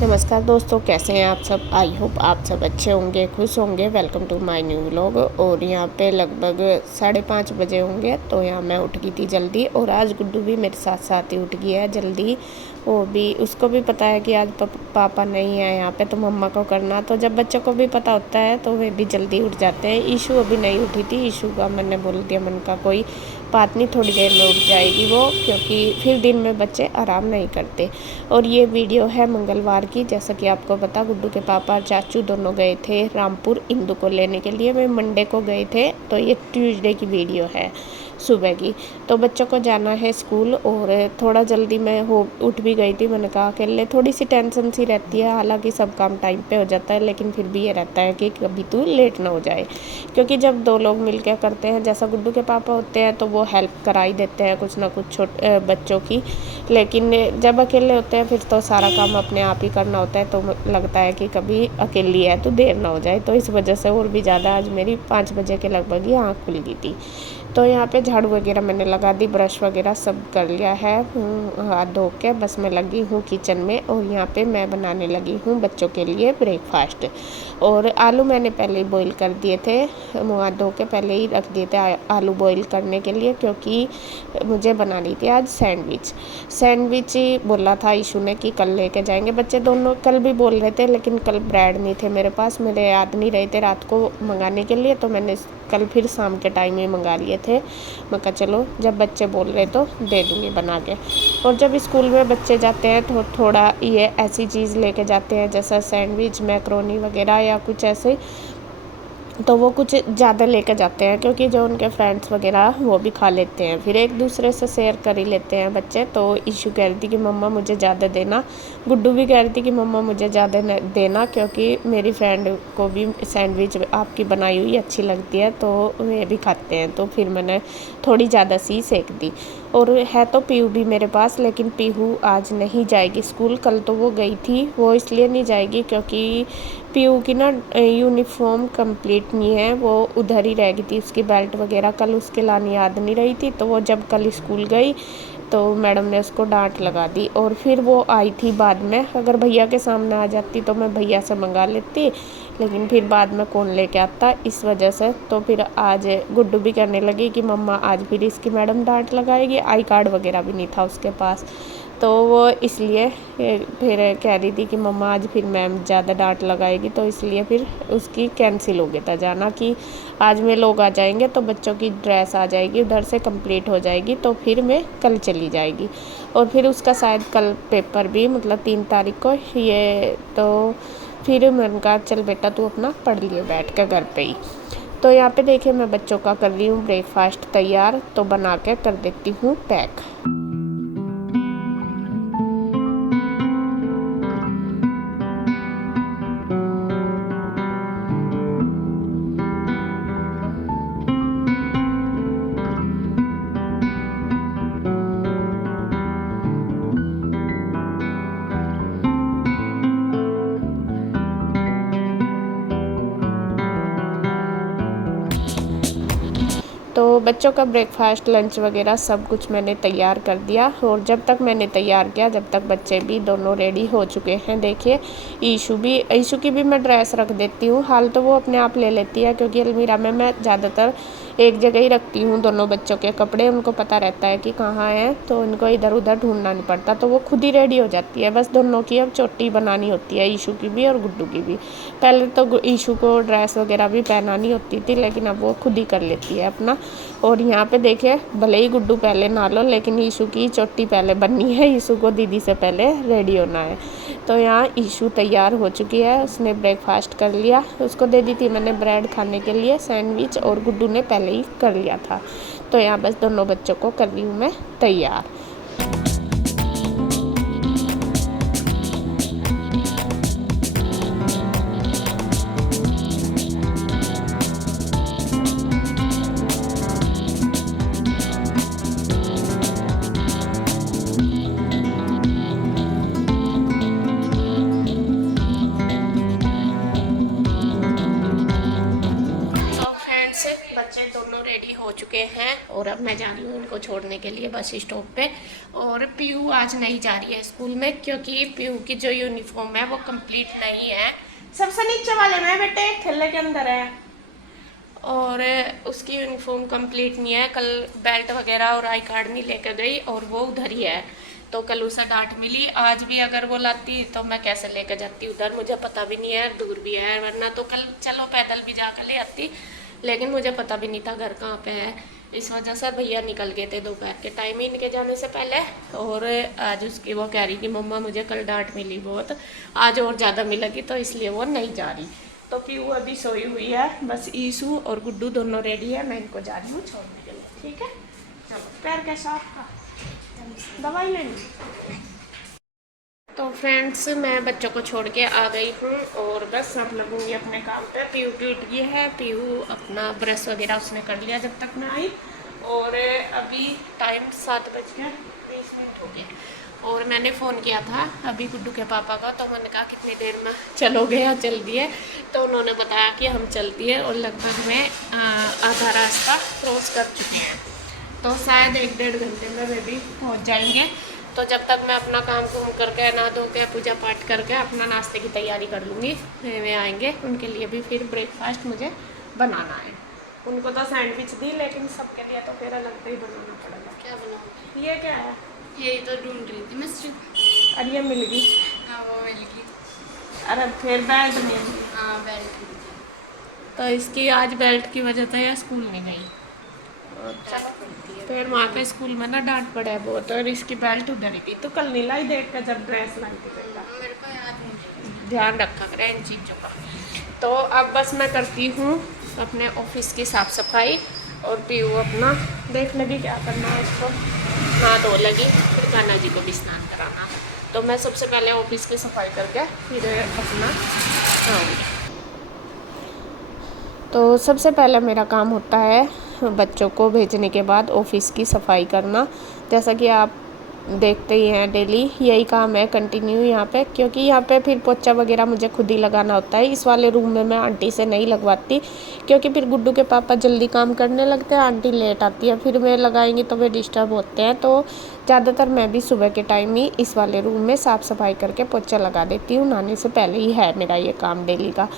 नमस्कार दोस्तों, कैसे हैं आप सब। आई होप आप सब अच्छे होंगे, खुश होंगे। Welcome to my new vlog. और यहाँ पे लगभग 5:30 बजे होंगे, तो यहाँ मैं उठ गई थी जल्दी। और आज गुड्डू भी मेरे साथ साथ ही उठ गई है जल्दी। वो भी, उसको भी पता है कि आज पापा नहीं है यहाँ पे, तो मम्मा को करना। तो जब बच्चों को भी पता होता है तो वे भी जल्दी उठ जाते हैं। ईशू अभी नहीं उठी थी। ईशू का मैंने बोल दिया, मन का कोई बात नहीं, थोड़ी देर में उठ जाएगी वो, क्योंकि फिर दिन में बच्चे आराम नहीं करते। और ये वीडियो है मंगलवार की। जैसा कि आपको पता, गुड्डू के पापा और चाचू दोनों गए थे रामपुर इंदू को लेने के लिए। वे मंडे को गए थे, तो ये ट्यूसडे की वीडियो है सुबह की। तो बच्चों को जाना है स्कूल, और थोड़ा जल्दी मैं उठ भी गई थी। मैंने कहा अकेले थोड़ी सी टेंशन सी रहती है, हालांकि सब काम टाइम पे हो जाता है, लेकिन फिर भी ये रहता है कि कभी तू लेट ना हो जाए। क्योंकि जब दो लोग मिलकर करते हैं, जैसा गुड्डू के पापा होते हैं, तो वो हेल्प करा ही देते हैं कुछ ना कुछ बच्चों की। लेकिन जब अकेले होते हैं फिर तो सारा काम अपने आप ही करना होता है, तो लगता है कि कभी अकेली है तो देर ना हो जाए। तो इस वजह से और भी ज़्यादा आज मेरी 5 बजे के लगभग ही आँख खुल गई थी। तो यहाँ पे झाड़ू वगैरह मैंने लगा दी, ब्रश वगैरह सब कर लिया है, हाथ धो के बस मैं लगी हूँ किचन में। और यहाँ पे मैं बनाने लगी हूँ बच्चों के लिए ब्रेकफास्ट। और आलू मैंने पहले ही बॉईल कर दिए थे, मुँह हाथ धो के पहले ही रख दिए थे आलू बॉईल करने के लिए, क्योंकि मुझे बनानी थी आज सैंडविच ही बोला था ईशू ने कि कल लेके जाएंगे। बच्चे दोनों कल भी बोल रहे थे, लेकिन कल ब्रेड नहीं थे मेरे पास, मेरे याद नहीं रहे थे रात को मंगाने के लिए, तो मैंने कल फिर शाम के टाइम में मंगा लिए थे। मैं कहा चलो जब बच्चे बोल रहे तो दे दूँगी बना के। और जब स्कूल में बच्चे जाते हैं तो थोड़ा ये ऐसी चीज़ लेके जाते हैं, जैसा सैंडविच, मैक्रोनी वगैरह या कुछ ऐसे, तो वो कुछ ज़्यादा लेकर जाते हैं, क्योंकि जो उनके फ्रेंड्स वगैरह वो भी खा लेते हैं, फिर एक दूसरे से शेयर कर ही लेते हैं बच्चे। तो ईशू कह रही थी कि मम्मा मुझे ज़्यादा देना, गुड्डू भी कह रही थी कि मम्मा मुझे ज़्यादा देना, क्योंकि मेरी फ्रेंड को भी सैंडविच आपकी बनाई हुई अच्छी लगती है, तो वे भी खाते हैं। तो फिर मैंने थोड़ी ज़्यादा सी सेक दी। और है तो पीहू भी मेरे पास, लेकिन पीहू आज नहीं जाएगी स्कूल। कल तो वो गई थी, वो इसलिए नहीं जाएगी क्योंकि पीहू की ना यूनिफॉर्म कंप्लीट नहीं है, वो उधर ही रह गई थी, उसकी बेल्ट वगैरह कल उसके लाने याद नहीं रही थी। तो वो जब कल स्कूल गई तो मैडम ने उसको डांट लगा दी। और फिर वो आई थी बाद में, अगर भैया के सामने आ जाती तो मैं भैया से मंगा लेती, लेकिन फिर बाद में कौन लेके आता, इस वजह से। तो फिर आज गुड्डू भी कहने लगी कि मम्मा आज फिर इसकी मैडम डांट लगाएगी, आई कार्ड वगैरह भी नहीं था उसके पास, तो वो इसलिए फिर कह रही थी कि मम्मा आज फिर मैम ज़्यादा डांट लगाएगी, तो इसलिए फिर उसकी कैंसिल हो गया था जाना, कि आज में लोग आ जाएंगे तो बच्चों की ड्रेस आ जाएगी उधर से कंप्लीट हो जाएगी, तो फिर मैं कल चली जाएगी। और फिर उसका शायद कल पेपर भी, मतलब 3 तारीख को ये, तो फिर मैंने कहा चल बेटा तू अपना पढ़ लियो बैठ के घर पे ही। तो यहाँ पे देखिए मैं बच्चों का कर रही हूँ ब्रेकफास्ट तैयार, तो बना के कर देती हूँ पैक। तो बच्चों का ब्रेकफास्ट, लंच वगैरह सब कुछ मैंने तैयार कर दिया। और जब तक मैंने तैयार किया, जब तक बच्चे भी दोनों रेडी हो चुके हैं। देखिए ईशू की भी मैं ड्रेस रख देती हूँ, हाल तो वो अपने आप ले लेती है, क्योंकि अलमीरा में मैं ज़्यादातर एक जगह ही रखती हूँ दोनों बच्चों के कपड़े, उनको पता रहता है कि कहाँ हैं, तो उनको इधर उधर ढूंढना नहीं पड़ता, तो वो खुद ही रेडी हो जाती है। बस दोनों की अब चोटी बनानी होती है, ईशू की भी और गुड्डू की भी। पहले तो ईशू को ड्रेस वगैरह भी पहनानी होती थी, लेकिन अब वो खुद ही कर लेती है अपना। और यहाँ पे देखिए, भले ही गुड्डू पहले नहा लो, लेकिन ईशू की चोटी पहले बननी है, ईशू को दीदी से पहले रेडी होना है। तो यहाँ ईशू तैयार हो चुकी है, उसने ब्रेकफास्ट कर लिया, उसको दे दी थी मैंने ब्रेड खाने के लिए, सैंडविच, और गुड्डू ने पहले ही कर लिया था। तो यहाँ बस दोनों बच्चों को कर रही हूँ मैं तैयार। बच्चे दोनों रेडी हो चुके चुके हैं और अब मैं जा रही हूँ उनको छोड़ने के लिए बस स्टॉप पे। और पीयू आज नहीं जा रही है स्कूल में, क्योंकि पीयू की जो यूनिफॉर्म है वो कंप्लीट नहीं है। सबसे नीचे वाले में बेटे, थैले के अंदर है, और उसकी यूनिफॉर्म कंप्लीट नहीं है। कल बेल्ट वगैरह और आई कार्ड नहीं लेकर गई और वो उधर ही है, तो कल उसे डांट मिली। आज भी अगर वो लाती तो मैं कैसे लेकर जाती उधर, मुझे पता भी नहीं है, दूर भी है, वरना तो कल चलो पैदल भी जाकर ले आती, लेकिन मुझे पता भी नहीं था घर कहाँ पे है। इस वजह से भैया निकल गए थे दोपहर के टाइम ही इनके जाने से पहले। और आज उसकी वो कह रही थी मम्मा मुझे कल डांट मिली बहुत, आज और ज़्यादा मिलेगी, तो इसलिए वो नहीं जा रही। तो पीयू अभी सोई हुई है, बस ईशू और गुड्डू दोनों रेडी है, मैं इनको जा रही हूँ छोड़ने के लिए। ठीक है, चलो। पैर कैसा आपका? दवाई लेनी। तो फ्रेंड्स, मैं बच्चों को छोड़ के आ गई हूँ और बस अब लगूंगी अपने काम पे। पीयू की उठ गई है, पीयू अपना ब्रश वगैरह उसने कर लिया जब तक मैं आई। और अभी टाइम 7:20 हो गए और मैंने फ़ोन किया था अभी गुड्डू के पापा का, तो मैंने कहा कितनी देर में चलोगे या चल दिए, तो उन्होंने बताया कि हम चलती है और लगभग में आधा रास्ता क्रॉस कर चुके हैं, तो शायद 1-1.5 घंटे में वे भी पहुँच जाएंगे। तो जब तक मैं अपना काम कुम करके नहा धो के पूजा पाठ करके अपना नाश्ते की तैयारी कर लूँगी, वे आएंगे, उनके लिए भी फिर ब्रेकफास्ट मुझे बनाना है। उनको तो सैंडविच दी, लेकिन सबके लिए तो फिर अलग से ही बनाना पड़ेगा। क्या बनाऊँ? ये क्या है? ये तो ढूंढ रही थी मैं। अरे ये मिल गई। हाँ वो मिल गई। अरे फिर बेल्ट नहीं। हाँ बेल्ट। तो इसकी आज बेल्ट की वजह से यह स्कूल नहीं गई। फिर वहाँ पे स्कूल में ना डांट पड़ा है बहुत, और इसकी बेल्ट उधर ही थी, तो कल नहीं लाई देख कर जब ड्रेस लाई थी। मेरे को याद नहीं। ध्यान रखा करें इन चीज़ों का। तो अब बस मैं करती हूँ अपने ऑफिस की साफ़ सफाई, और पीयू अपना देख लगी क्या करना है इसको, नहा धो लगी, फिर कान्हा जी को भी स्नान कराना। तो मैं सबसे पहले ऑफिस की सफाई करके फिर अपना आऊँगी। तो सबसे पहले मेरा काम होता है बच्चों को भेजने के बाद ऑफिस की सफाई करना। जैसा कि आप देखते ही हैं डेली यही काम है कंटिन्यू यहाँ पे, क्योंकि यहाँ पे फिर पोछा वगैरह मुझे खुद ही लगाना होता है। इस वाले रूम में मैं आंटी से नहीं लगवाती, क्योंकि फिर गुड्डू के पापा जल्दी काम करने लगते हैं, आंटी लेट आती है, फिर वे लगाएंगी तो वे डिस्टर्ब होते हैं। तो ज़्यादातर मैं भी सुबह के टाइम ही इस वाले रूम में साफ़ सफाई करके पोछा लगा देती हूँ, नहाने से पहले ही है मेरा ये काम डेली का।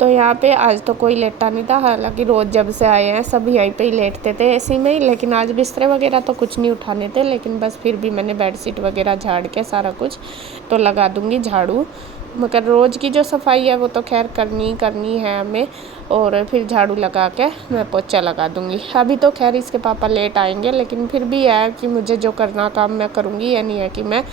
तो यहाँ पे आज तो कोई लेटा नहीं था, हालांकि रोज़ जब से आए हैं सब यहीं पे ही लेटते थे एसी में ही, लेकिन आज बिस्तरे वगैरह तो कुछ नहीं उठाने थे, लेकिन बस फिर भी मैंने बेडशीट वगैरह झाड़ के सारा कुछ तो लगा दूँगी झाड़ू। मगर रोज़ की जो सफाई है वो तो खैर करनी है हमें, और फिर झाड़ू लगा के मैं पोछा लगा दूँगी। अभी तो खैर इसके पापा लेट आएंगे, लेकिन फिर भी है कि मुझे जो करना काम मैं करूँगी, ये नहीं है कि मैं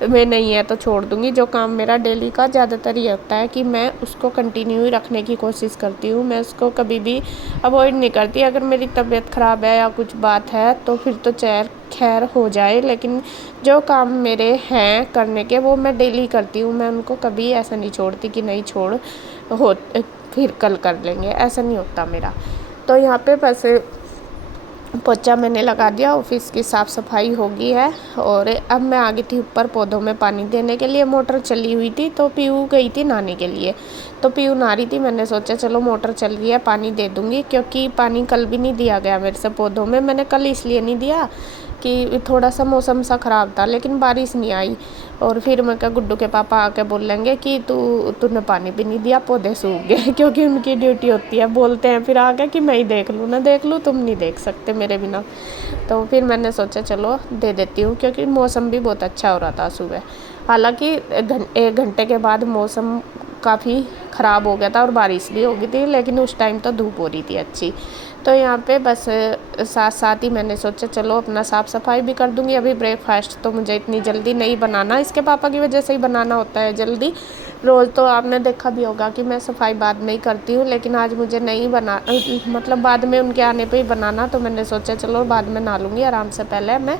नहीं है तो छोड़ दूँगी। जो काम मेरा डेली का ज़्यादातर ये होता है कि मैं उसको कंटिन्यू ही रखने की कोशिश करती हूँ, मैं उसको कभी भी अवॉइड नहीं करती। अगर मेरी तबीयत ख़राब है या कुछ बात है तो फिर तो खैर हो जाए, लेकिन जो काम मेरे हैं करने के वो मैं डेली करती हूँ। मैं उनको कभी ऐसा नहीं छोड़ती कि नहीं छोड़ हो फिर कल कर लेंगे, ऐसा नहीं होता मेरा। तो यहाँ पे बस पोछा मैंने लगा दिया, ऑफिस की साफ़ सफाई हो गई है, और अब मैं आ गई थी ऊपर पौधों में पानी देने के लिए। मोटर चली हुई थी तो पीयू गई थी नहाने के लिए, तो पीयू नहा रही थी, मैंने सोचा चलो मोटर चल रही है पानी दे दूँगी, क्योंकि पानी कल भी नहीं दिया गया मेरे से पौधों में। मैंने कल इसलिए नहीं दिया कि थोड़ा सा मौसम सा ख़राब था, लेकिन बारिश नहीं आई, और फिर मैं क्या गुड्डू के पापा आके बोलेंगे कि तूने पानी भी नहीं दिया, पौधे सूख गए, क्योंकि उनकी ड्यूटी होती है, बोलते हैं फिर आके कि मैं ही देख लूँ ना देख लूँ, तुम नहीं देख सकते मेरे बिना। तो फिर मैंने सोचा चलो दे देती हूँ, क्योंकि मौसम भी बहुत अच्छा हो रहा था सुबह। हालांकि 1 घंटे के बाद मौसम काफ़ी ख़राब हो गया था और बारिश भी हो गई थी, लेकिन उस टाइम तो धूप हो रही थी अच्छी। तो यहाँ पे बस साथ साथ ही मैंने सोचा चलो अपना साफ़ सफाई भी कर दूँगी। अभी ब्रेकफास्ट तो मुझे इतनी जल्दी नहीं बनाना, इसके पापा की वजह से ही बनाना होता है जल्दी। रोज़ तो आपने देखा भी होगा कि मैं सफाई बाद में ही करती हूँ, लेकिन आज मुझे नहीं मतलब बाद में उनके आने पे ही बनाना, तो मैंने सोचा चलो बाद में नहा लूँगी आराम से, पहले मैं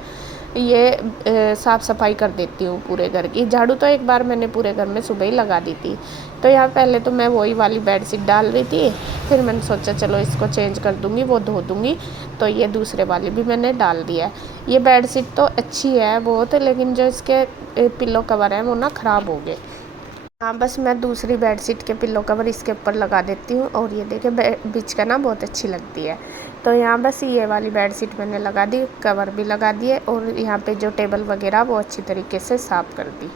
ये साफ़ सफाई कर देती हूँ पूरे घर की। झाड़ू तो एक बार मैंने पूरे घर में सुबह ही लगा दी थी। तो यहाँ पहले तो मैं वही वाली बेडशीट डाल रही थी, फिर मैंने सोचा चलो इसको चेंज कर दूँगी, वो धो दूँगी, तो ये दूसरे वाली भी मैंने डाल दिया। ये बेडशीट तो अच्छी है बहुत, लेकिन जो इसके पिल्लो कवर हैं वो ना ख़राब हो गए। हाँ बस मैं दूसरी बेडशीट के पिल्लो कवर इसके ऊपर लगा देती हूँ, और ये देखे बिछ कर ना बहुत अच्छी लगती है। तो यहाँ बस ये वाली बेडशीट मैंने लगा दी, कवर भी लगा दिए और यहाँ पे जो टेबल वगैरह वो अच्छी तरीके से साफ़ कर दी।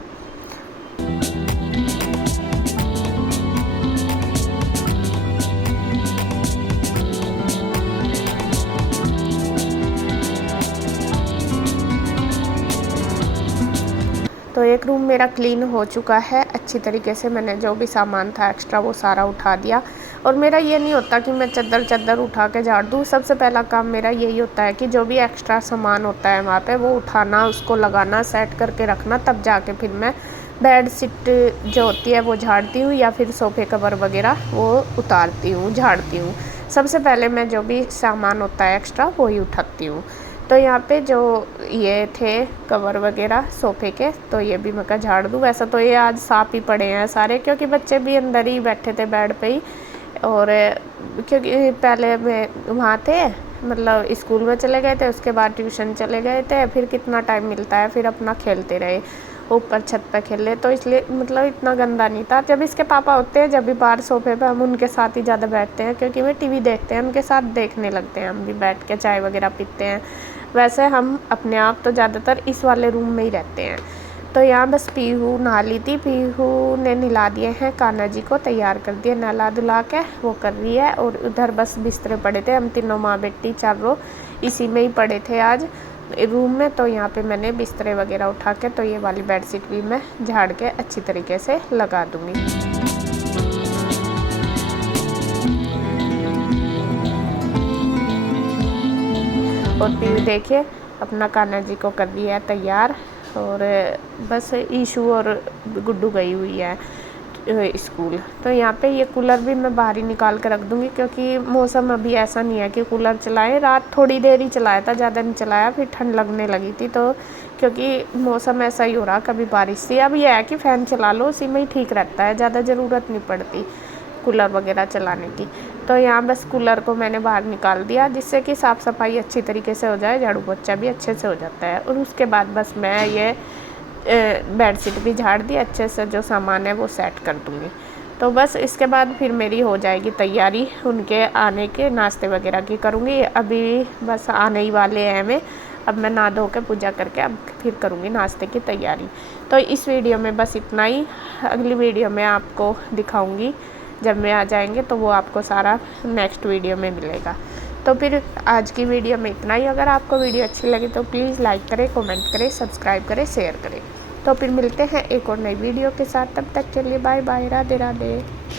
तो एक रूम मेरा क्लीन हो चुका है अच्छी तरीके से। मैंने जो भी सामान था एक्स्ट्रा वो सारा उठा दिया। और मेरा ये नहीं होता कि मैं चद्दर उठा के झाड़ दूँ। सबसे पहला काम मेरा यही होता है कि जो भी एक्स्ट्रा सामान होता है वहाँ पे वो उठाना, उसको लगाना, सेट करके रखना, तब जाके फिर मैं बेड शीट जो होती है वो झाड़ती हूँ या फिर सोफ़े कवर वगैरह वो उतारती हूँ, झाड़ती हूँ। सबसे पहले मैं जो भी सामान होता है एक्स्ट्रा वही उठाती हूँ। तो यहाँ पे जो ये थे कवर वगैरह सोफ़े के, तो ये भी मैं कहा झाड़ दूँ। वैसे तो ये आज साफ़ ही पड़े हैं सारे, क्योंकि बच्चे भी अंदर ही बैठे थे बेड पे ही। और क्योंकि पहले मैं वहाँ थे, मतलब स्कूल में चले गए थे, उसके बाद ट्यूशन चले गए थे, फिर कितना टाइम मिलता है, फिर अपना खेलते रहे, ऊपर छत पे खेले, तो इसलिए मतलब इतना गंदा नहीं था। जब इसके पापा होते हैं, जब भी बाहर सोफ़े पे, हम उनके साथ ही ज़्यादा बैठते हैं, क्योंकि वे टीवी देखते हैं, उनके साथ देखने लगते हैं, हम भी बैठ के चाय वगैरह पीते हैं। वैसे हम अपने आप तो ज़्यादातर इस वाले रूम में ही रहते हैं। तो यहाँ बस पीहू नहा ली थी, पीहू ने नहला दिए हैं, कान्हा जी को तैयार कर दिया, नहला धुला के वो कर रही है। और उधर बस बिस्तरे पड़े थे, हम तीनों माँ बेटी चारों इसी में ही पड़े थे आज रूम में। तो यहाँ पे मैंने बिस्तरे वगैरह उठा के, तो ये वाली बेडशीट भी मैं झाड़ के अच्छी तरीके से लगा दूँगी। और फिर देखिए अपना कान्हा जी को कर दिया है तैयार। और बस ईशू और गुड्डू गई हुई है स्कूल। तो यहाँ पे ये कूलर भी मैं बाहर ही निकाल कर रख दूँगी, क्योंकि मौसम अभी ऐसा नहीं है कि कूलर चलाएं। रात थोड़ी देर ही चलाया था, ज़्यादा नहीं चलाया, फिर ठंड लगने लगी थी। तो क्योंकि मौसम ऐसा ही हो रहा, कभी बारिश थी। अब यह है कि फ़ैन चला लो, उसी में ही ठीक रहता है, ज़्यादा ज़रूरत नहीं पड़ती कूलर वगैरह चलाने की। तो यहाँ बस कूलर को मैंने बाहर निकाल दिया, जिससे कि साफ़ सफाई अच्छी तरीके से हो जाए, झाड़ू पोछा भी अच्छे से हो जाता है। और उसके बाद बस मैं ये बेडशीट भी झाड़ दी, अच्छे से जो सामान है वो सेट कर दूँगी। तो बस इसके बाद फिर मेरी हो जाएगी तैयारी, उनके आने के नाश्ते वगैरह की करूँगी। अभी बस आने ही वाले हैं मैं, अब मैं नहा धो के पूजा करके अब फिर करूँगी नाश्ते की तैयारी। तो इस वीडियो में बस इतना ही। अगली वीडियो में आपको दिखाऊँगी जब मैं आ जाएंगे, तो वो आपको सारा नेक्स्ट वीडियो में मिलेगा। तो फिर आज की वीडियो में इतना ही। अगर आपको वीडियो अच्छी लगी तो प्लीज़ लाइक करें, कमेंट करें, सब्सक्राइब करें, शेयर करें। तो फिर मिलते हैं एक और नई वीडियो के साथ। तब तक के लिए बाय बाय, राधे राधे।